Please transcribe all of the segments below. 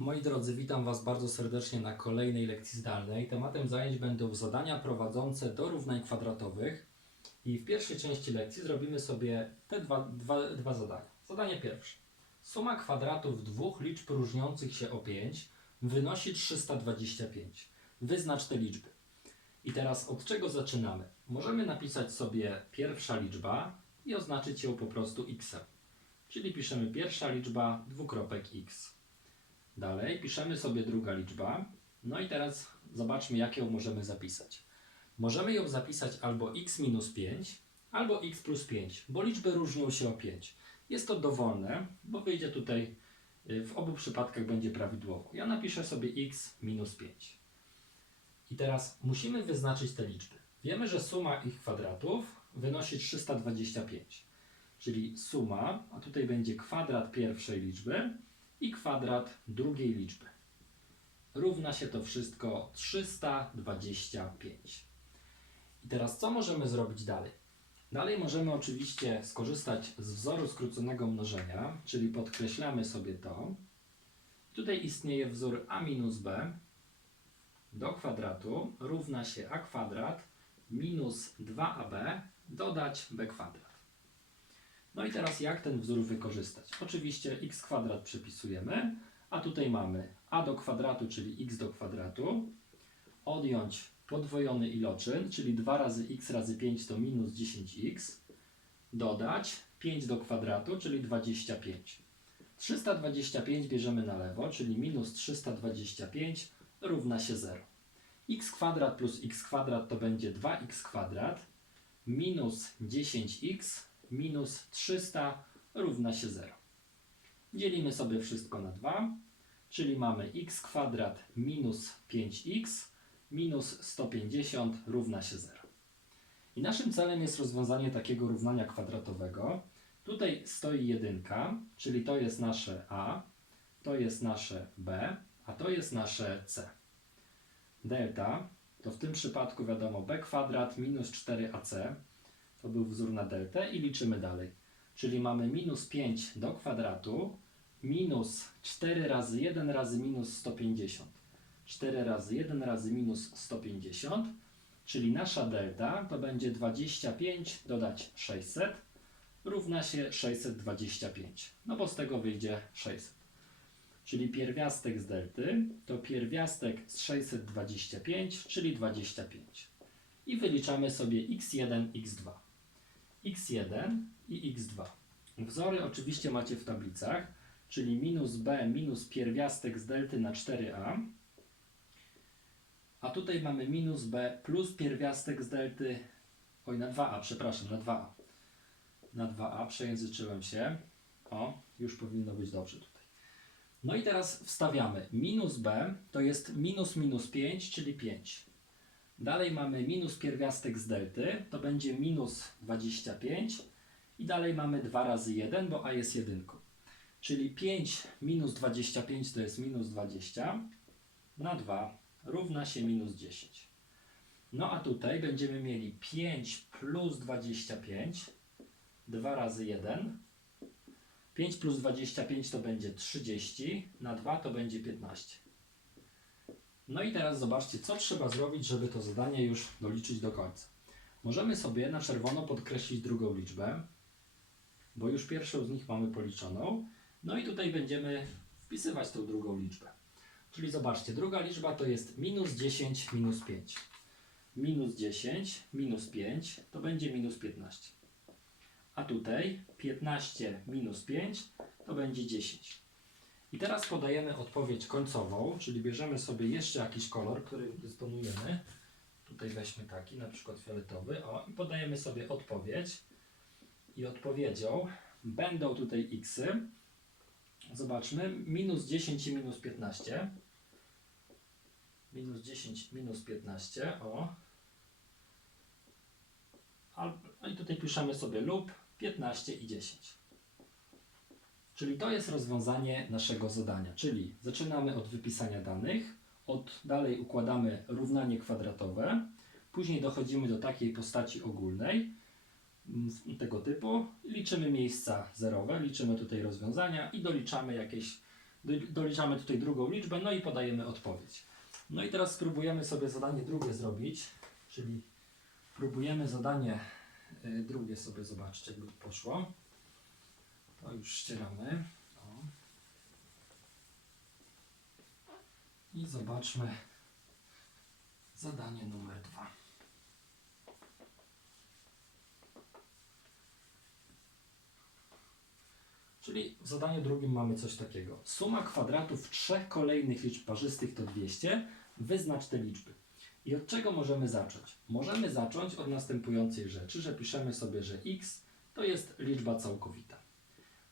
Moi drodzy, witam Was bardzo serdecznie na kolejnej lekcji zdalnej. Tematem zajęć będą zadania prowadzące do równań kwadratowych. I w pierwszej części lekcji zrobimy sobie te dwa, dwa, dwa zadania. Zadanie pierwsze. Suma kwadratów dwóch liczb różniących się o 5 wynosi 325. Wyznacz te liczby. I teraz od czego zaczynamy? Możemy napisać sobie pierwsza liczba i oznaczyć ją po prostu x. Czyli piszemy pierwsza liczba dwukropek x. Dalej piszemy sobie druga liczba. No i teraz zobaczmy, jak ją możemy zapisać. Możemy ją zapisać albo x minus 5, albo x plus 5, bo liczby różnią się o 5. Jest to dowolne, bo wyjdzie tutaj, y, w obu przypadkach będzie prawidłowo. Ja napiszę sobie x minus 5. I teraz musimy wyznaczyć te liczby. Wiemy, że suma ich kwadratów wynosi 325. Czyli suma, a tutaj będzie kwadrat pierwszej liczby i kwadrat drugiej liczby. Równa się to wszystko 325. I teraz co możemy zrobić dalej? Dalej możemy oczywiście skorzystać z wzoru skróconego mnożenia, czyli podkreślamy sobie to. Tutaj istnieje wzór a minus b do kwadratu równa się a kwadrat minus 2ab dodać b kwadrat. No i teraz jak ten wzór wykorzystać? Oczywiście x kwadrat przepisujemy, a tutaj mamy a do kwadratu, czyli x do kwadratu, odjąć podwojony iloczyn, czyli 2 razy x razy 5 to minus 10x, dodać 5 do kwadratu, czyli 25. 325 bierzemy na lewo, czyli minus 325 równa się 0. x kwadrat plus x kwadrat to będzie 2x kwadrat minus 10x minus 300 równa się 0. Dzielimy sobie wszystko na 2, czyli mamy x kwadrat minus 5x minus 150 równa się 0. I naszym celem jest rozwiązanie takiego równania kwadratowego. Tutaj stoi jedynka, czyli to jest nasze a, to jest nasze b, a to jest nasze c. Delta to w tym przypadku wiadomo b kwadrat minus 4ac, to był wzór na deltę i liczymy dalej. Czyli mamy minus 5 do kwadratu minus 4 razy 1 razy minus 150. 4 razy 1 razy minus 150, czyli nasza delta to będzie 25 dodać 600 równa się 625. No bo z tego wyjdzie 600. Czyli pierwiastek z delty to pierwiastek z 625, czyli 25. I wyliczamy sobie x1, x2. X1 i x2. Wzory oczywiście macie w tablicach, czyli minus b minus pierwiastek z delty na 4a. A tutaj mamy minus b plus pierwiastek z delty, oj na 2a, przepraszam, na 2a. Na 2a przejęzyczyłem się. O, już powinno być dobrze tutaj. No i teraz wstawiamy. Minus b to jest minus minus 5, czyli 5. Dalej mamy minus pierwiastek z delty, to będzie minus 25. I dalej mamy 2 razy 1, bo a jest jedynką. Czyli 5 minus 25 to jest minus 20 na 2 równa się minus 10. No a tutaj będziemy mieli 5 plus 25, 2 razy 1. 5 plus 25 to będzie 30, na 2 to będzie 15. No i teraz zobaczcie, co trzeba zrobić, żeby to zadanie już doliczyć do końca. Możemy sobie na czerwono podkreślić drugą liczbę, bo już pierwszą z nich mamy policzoną. No i tutaj będziemy wpisywać tą drugą liczbę. Czyli zobaczcie, druga liczba to jest minus 10 minus 5. Minus 10 minus 5 to będzie minus 15. A tutaj 15 minus 5 to będzie 10. I teraz podajemy odpowiedź końcową, czyli bierzemy sobie jeszcze jakiś kolor, który dysponujemy. Tutaj weźmy taki, na przykład fioletowy. O, i podajemy sobie odpowiedź. I odpowiedzią będą tutaj xy. Zobaczmy, minus 10 i minus 15. Minus 10, minus 15, o. No i tutaj piszemy sobie lub 15 i 10. Czyli to jest rozwiązanie naszego zadania. Czyli zaczynamy od wypisania danych, od dalej układamy równanie kwadratowe, później dochodzimy do takiej postaci ogólnej mm, tego typu, liczymy miejsca zerowe, liczymy tutaj rozwiązania i doliczamy jakieś Do- Doliczamy tutaj drugą liczbę, no i podajemy odpowiedź. No i teraz spróbujemy sobie zadanie drugie zrobić, czyli próbujemy zadanie y, drugie sobie zobaczcie, jakby poszło. To już ścieramy. O. I zobaczmy zadanie numer dwa. Czyli w zadaniu drugim mamy coś takiego. Suma kwadratów trzech kolejnych liczb parzystych to 200. Wyznacz te liczby. I od czego możemy zacząć? Możemy zacząć od następującej rzeczy, że piszemy sobie, że x to jest liczba całkowita.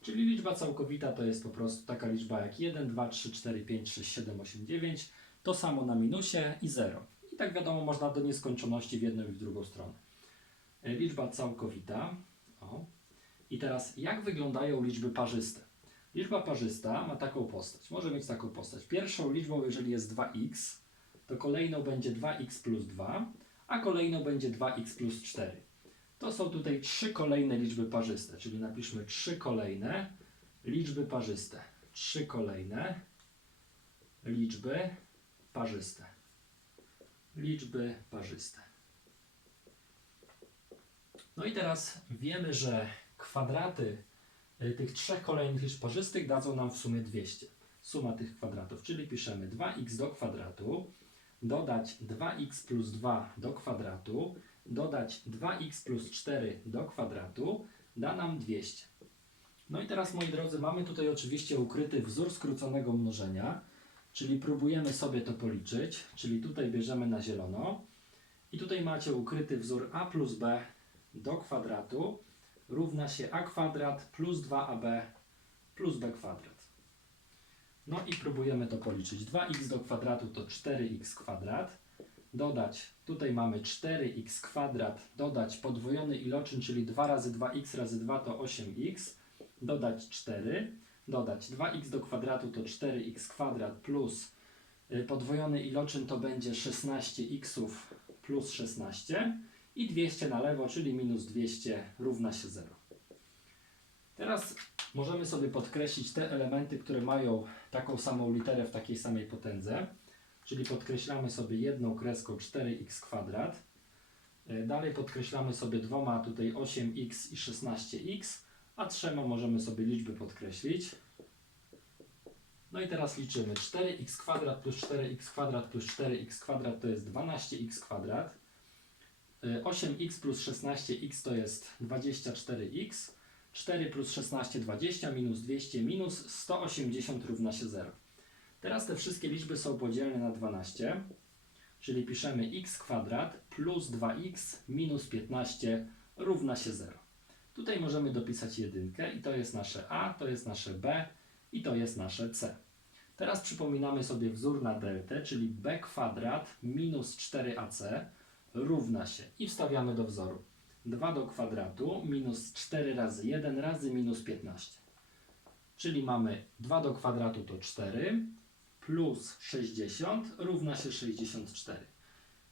Czyli liczba całkowita to jest po prostu taka liczba jak 1, 2, 3, 4, 5, 6, 7, 8, 9. To samo na minusie i 0. I tak wiadomo, można do nieskończoności w jedną i w drugą stronę. E, Liczba całkowita. O. I teraz, jak wyglądają liczby parzyste? Liczba parzysta ma taką postać. Może mieć taką postać. Pierwszą liczbą, jeżeli jest 2x, to kolejną będzie 2x plus 2, a kolejną będzie 2x plus 4. To są tutaj trzy kolejne liczby parzyste, czyli napiszmy trzy kolejne liczby parzyste. Trzy kolejne liczby parzyste. Liczby parzyste. No i teraz wiemy, że kwadraty y, tych trzech kolejnych liczb parzystych dadzą nam w sumie 200. Suma tych kwadratów, czyli piszemy 2x do kwadratu, dodać 2x plus 2 do kwadratu, dodać 2x plus 4 do kwadratu, da nam 200. No i teraz, moi drodzy, mamy tutaj oczywiście ukryty wzór skróconego mnożenia, czyli próbujemy sobie to policzyć, czyli tutaj bierzemy na zielono i tutaj macie ukryty wzór a plus b do kwadratu równa się a kwadrat plus 2ab plus b kwadrat. No i próbujemy to policzyć. 2x do kwadratu to 4x kwadrat. Dodać, tutaj mamy 4x kwadrat, dodać podwojony iloczyn, czyli 2 razy 2x razy 2 to 8x, dodać 4, dodać 2x do kwadratu to 4x kwadrat plus y, podwojony iloczyn to będzie 16x plus 16 i 200 na lewo, czyli minus 200 równa się 0. Teraz możemy sobie podkreślić te elementy, które mają taką samą literę w takiej samej potędze. Czyli podkreślamy sobie jedną kreską 4x kwadrat. E, Dalej podkreślamy sobie dwoma tutaj 8x i 16x, a trzema możemy sobie liczby podkreślić. No i teraz liczymy 4x kwadrat plus 4x kwadrat plus 4x kwadrat to jest 12x kwadrat. Y, 8x plus 16x to jest 24x. 4 plus 16 20 minus 200 minus 180 równa się 0. Teraz te wszystkie liczby są podzielne na 12, czyli piszemy x kwadrat plus 2x minus 15 równa się 0. Tutaj możemy dopisać jedynkę i to jest nasze a, to jest nasze b i to jest nasze c. Teraz przypominamy sobie wzór na deltę, czyli b kwadrat minus 4ac równa się i wstawiamy do wzoru. 2 do kwadratu minus 4 razy 1 razy minus 15. Czyli mamy 2 do kwadratu to 4 plus 60 równa się 64.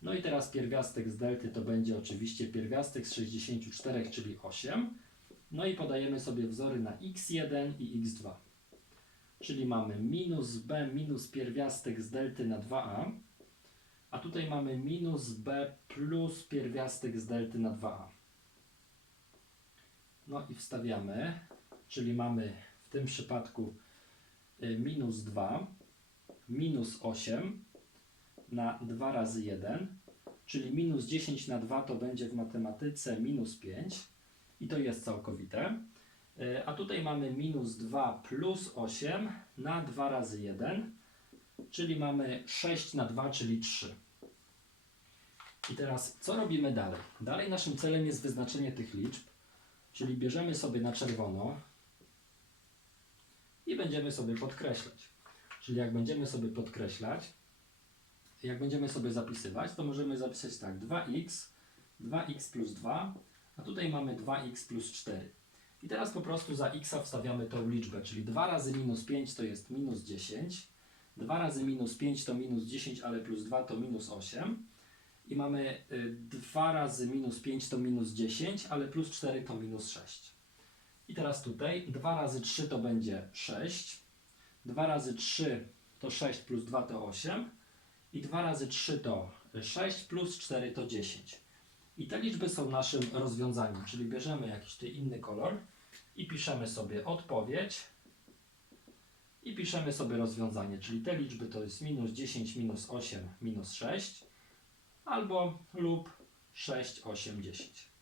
No i teraz pierwiastek z delty to będzie oczywiście pierwiastek z 64, czyli 8. No i podajemy sobie wzory na x1 i x2. Czyli mamy minus b minus pierwiastek z delty na 2a. A tutaj mamy minus b plus pierwiastek z delty na 2a. No i wstawiamy, czyli mamy w tym przypadku y, minus 2, minus 8 na 2 razy 1, czyli minus 10 na 2 to będzie w matematyce minus 5 i to jest całkowite. Y, A tutaj mamy minus 2 plus 8 na 2 razy 1, czyli mamy 6 na 2, czyli 3. I teraz co robimy dalej? Dalej naszym celem jest wyznaczenie tych liczb, czyli bierzemy sobie na czerwono i będziemy sobie podkreślać. Czyli jak będziemy sobie podkreślać, jak będziemy sobie zapisywać, to możemy zapisać tak 2x, 2x plus 2, a tutaj mamy 2x plus 4. I teraz po prostu za x wstawiamy tą liczbę, czyli 2 razy minus 5 to jest minus 10, 2 razy minus 5 to minus 10, ale plus 2 to minus 8. I mamy y, 2 razy minus 5 to minus 10, ale plus 4 to minus 6. I teraz tutaj 2 razy 3 to będzie 6. 2 razy 3 to 6 plus 2 to 8 i 2 razy 3 to 6 plus 4 to 10. I te liczby są naszym rozwiązaniem, czyli bierzemy jakiś inny kolor i piszemy sobie odpowiedź i piszemy sobie rozwiązanie, czyli te liczby to jest minus 10, minus 8, minus 6 albo lub 6, 8, 10.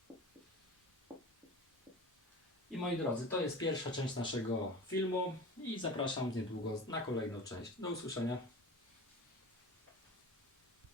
I moi drodzy, to jest pierwsza część naszego filmu i zapraszam niedługo na kolejną część. Do usłyszenia.